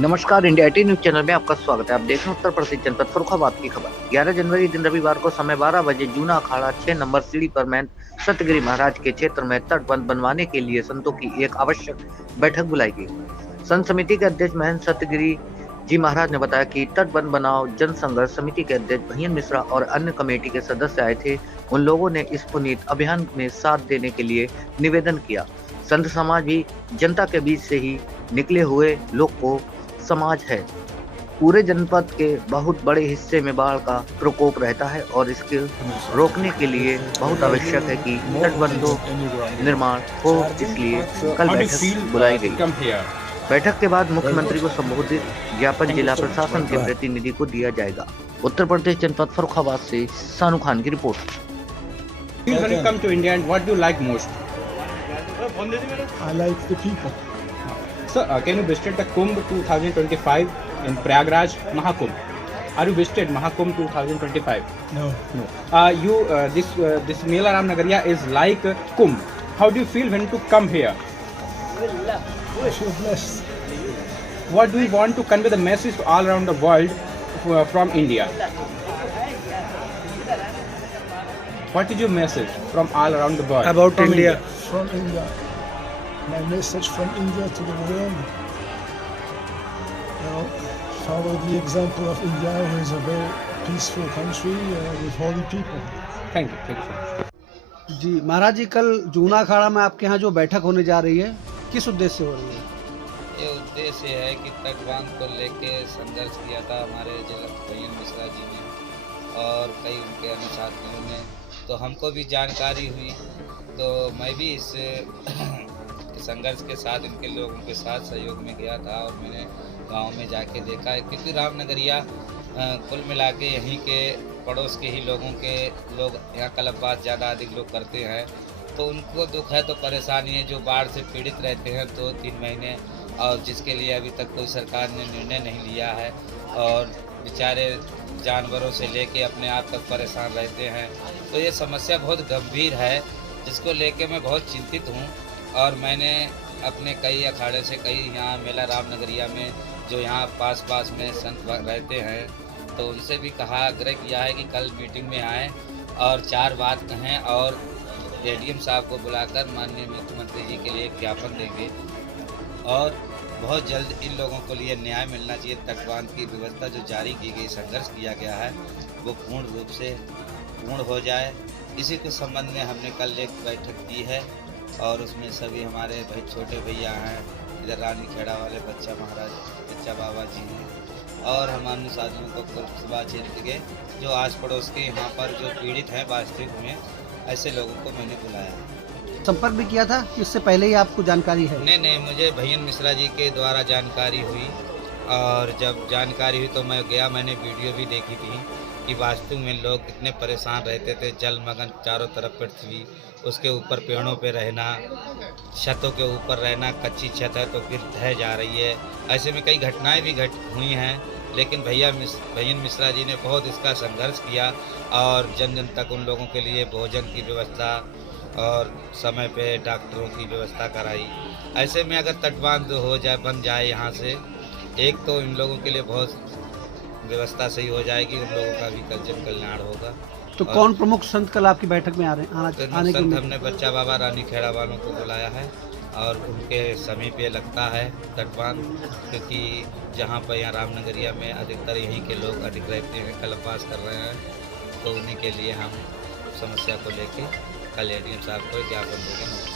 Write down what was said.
नमस्कार, India 18 news channel में आपका स्वागत है। आप देख रहे हैं उत्तर प्रदेश जनपद फर्रुखाबाद की खबर। 11 जनवरी दिन रविवार को समय 12 बजे जूना अखाड़ा 6 नंबर सीढ़ी पर महंत सतगिरी महाराज के क्षेत्र में तटबंध बनवाने के लिए संतों की एक आवश्यक बैठक बुलाई गई। संत समिति के अध्यक्ष महंत सतगिरी जी महाराज ने बताया कि तटबंध बनाओ जन संघर्ष समिति के अध्यक्ष भैयन मिश्रा और अन्य कमेटी के सदस्य आए थे। उन लोगों ने इस पुनीत अभियान में साथ देने के लिए निवेदन किया। संत समाज भी जनता के बीच से ही निकले हुए लोग को समाज है। पूरे जनपद के बहुत बड़े हिस्से में बाढ़ का प्रकोप रहता है और इसके रोकने के लिए बहुत आवश्यक है कि तटबंधों निर्माण हो, इसलिए कल बैठक बुलाई गई। बैठक के बाद मुख्यमंत्री को संबोधित ज्ञापन जिला प्रशासन के प्रतिनिधि को दिया जाएगा। उत्तर प्रदेश जनपद फर्रुखाबाद से सानू खान की report. When you come to India, and what do you like most? I like the people. So, can you visit the Kumbh 2025 in Prayagraj, Mahakumbh? Are you visited Mahakumbh 2025? No. No. This Mela Ram Nagariya is like Kumbh. How do you feel when you come here? I feel blessed. What do you want to convey the message to all around the world from India? What is your message from all around the world? About From India. From India. My message from India to the world. Follow the example of India, who is a very peaceful country with holy people. Thank you. Thank you so much. जी महाराज जी, कल जूना अखाड़ा में आपके यहाँ जो बैठक होने जा रही है, किस उद्देश्य से हो रही है? ये उद्देश्य है कि तटबांध को लेके संघर्ष किया था हमारे जिला भैयन मिश्रा जी ने और कई उनके अनुसाथियों ने, तो हमको भी जानकारी हुई, तो मैं भी इस संघर्ष के साथ इनके लोगों के साथ सहयोग में गया था और मैंने गांव में जाके देखा है, क्योंकि रामनगरिया कुल मिला के यहीं के पड़ोस के ही लोग यहाँ कलबबाज ज़्यादा अधिक लोग करते हैं, तो उनको दुख है तो परेशानी है। जो बाढ़ से पीड़ित रहते हैं 2-3 महीने, और जिसके लिए अभी तक कोई सरकार ने निर्णय नहीं लिया है, और बेचारे जानवरों से लेके अपने आप तक परेशान रहते हैं, तो ये समस्या बहुत गंभीर है, जिसको लेके मैं बहुत चिंतित हूँ। और मैंने अपने कई अखाड़े से, कई यहाँ मेला रामनगरिया में जो यहाँ पास में संत रहते हैं, तो उनसे भी कहा, आग्रह किया है कि कल मीटिंग में आएँ और 4 बात कहें और एडीएम साहब को बुलाकर माननीय मुख्यमंत्री जी के लिए एक ज्ञापन देंगे और बहुत जल्द इन लोगों को लिए न्याय मिलना चाहिए। तटबांध की व्यवस्था जो जारी की गई, संघर्ष किया गया है, वो पूर्ण रूप से पूर्ण हो जाए। इसी के संबंध में हमने कल एक बैठक की है और उसमें सभी हमारे भाई छोटे भैया हैं, इधर रानी खेड़ा वाले बच्चा महाराज, बच्चा बाबा जी हैं, और हम अन्य साथियों को कुर्बा क्षेत्र के जो आस पड़ोस के यहाँ पर जो पीड़ित हैं वास्तविक में, ऐसे लोगों को मैंने बुलाया है। संपर्क भी किया था कि इससे पहले ही आपको जानकारी है? नहीं, मुझे भैयन मिश्रा जी के द्वारा जानकारी हुई, और जब जानकारी हुई तो मैं गया, मैंने वीडियो भी देखी थी कि वास्तव में लोग कितने परेशान रहते थे। जलमग्न चारों तरफ पृथ्वी, उसके ऊपर पेड़ों पे रहना, छतों के ऊपर रहना, कच्ची छत है तो फिर ढह जा रही है। ऐसे में कई घटनाएं भी हुई हैं, लेकिन भैयन मिश्रा जी ने बहुत इसका संघर्ष किया और जन तक उन लोगों के लिए भोजन की व्यवस्था और समय पे डॉक्टरों की व्यवस्था कराई। ऐसे में अगर तटबांध हो जाए, बन जाए यहाँ से, एक तो इन लोगों के लिए बहुत व्यवस्था सही हो जाएगी, उन लोगों का भी जन कल्याण होगा। तो कौन प्रमुख संत कल आपकी बैठक में आने संत के? हमने बच्चा बाबा रानी खेड़ा वालों को बुलाया है और उनके समीप ये लगता है तटबांध, क्योंकि जहाँ पर यहाँ रामनगरिया में अधिकतर यहीं के लोग अधिक रहते हैं, कल्पवास कर रहे हैं, तो उन्हीं के लिए हम समस्या को लेके कल एडीएम साहब को ज्ञापन देंगे।